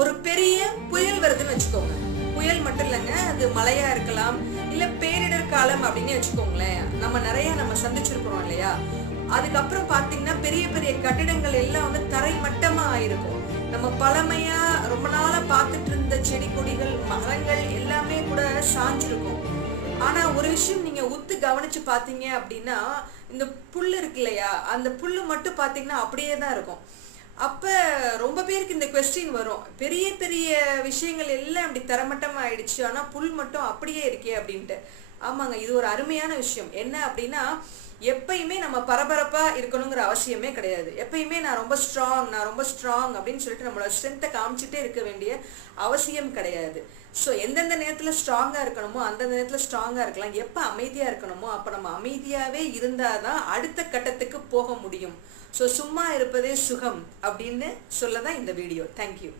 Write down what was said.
ஒரு பெரிய புயல் வருதுன்னு வச்சுக்கோங்க. புயல் மட்டும் இல்லைங்க, அது மழையா இருக்கலாம், இல்ல பேரிடர் காலம் அப்படின்னு வச்சுக்கோங்களேன். நம்ம சந்திச்சிருக்கிறோம் இல்லையா? அதுக்கப்புறம் பாத்தீங்கன்னா பெரிய பெரிய கட்டிடங்கள் எல்லாம் வந்து தரைமட்டமா ஆயிருக்கும். நம்ம பழமையா ரொம்ப நாளா பார்த்துட்டு இருந்த செடி கொடிகள் மரங்கள் எல்லாமே கூட சாஞ்சிருக்கும். ஆனா ஒரு விஷயம் நீங்க உத்து கவனிச்சு பாத்தீங்க அப்படின்னா, இந்த புல்லு இருக்கு இல்லையா, அந்த புல்லு மட்டும் பாத்தீங்கன்னா அப்படியே தான் இருக்கும். அப்ப ரொம்ப பேருக்கு இந்த கொஸ்டின் வரும், பெரிய பெரிய விஷயங்கள் எல்லாம் அப்படி தரமட்டமா ஆயிடுச்சு, ஆனா புல் மட்டும் அப்படியே இருக்கே அப்படின்ட்டு. ஆமாங்க, இது ஒரு அருமையான விஷயம். என்ன அப்படின்னா, எப்பயுமே நம்ம பரபரப்பா இருக்கணுங்கிற அவசியமே கிடையாது. எப்பயுமே நான் ரொம்ப ஸ்ட்ராங் அப்படின்னு சொல்லிட்டு நம்மளோட ஸ்ட்ரென்த்தை காமிச்சிட்டே இருக்க வேண்டிய அவசியம் கிடையாது. ஸோ எந்தெந்த நேரத்துல ஸ்ட்ராங்கா இருக்கணுமோ அந்தந்த நேரத்துல ஸ்ட்ராங்கா இருக்கலாம். எப்ப அமைதியா இருக்கணுமோ அப்ப நம்ம அமைதியாவே இருந்தாதான் அடுத்த கட்டத்துக்கு போக முடியும். ஸோ சும்மா இருப்பதே சுகம் அப்படின்னு சொல்லதான் இந்த வீடியோ. தேங்க்யூ.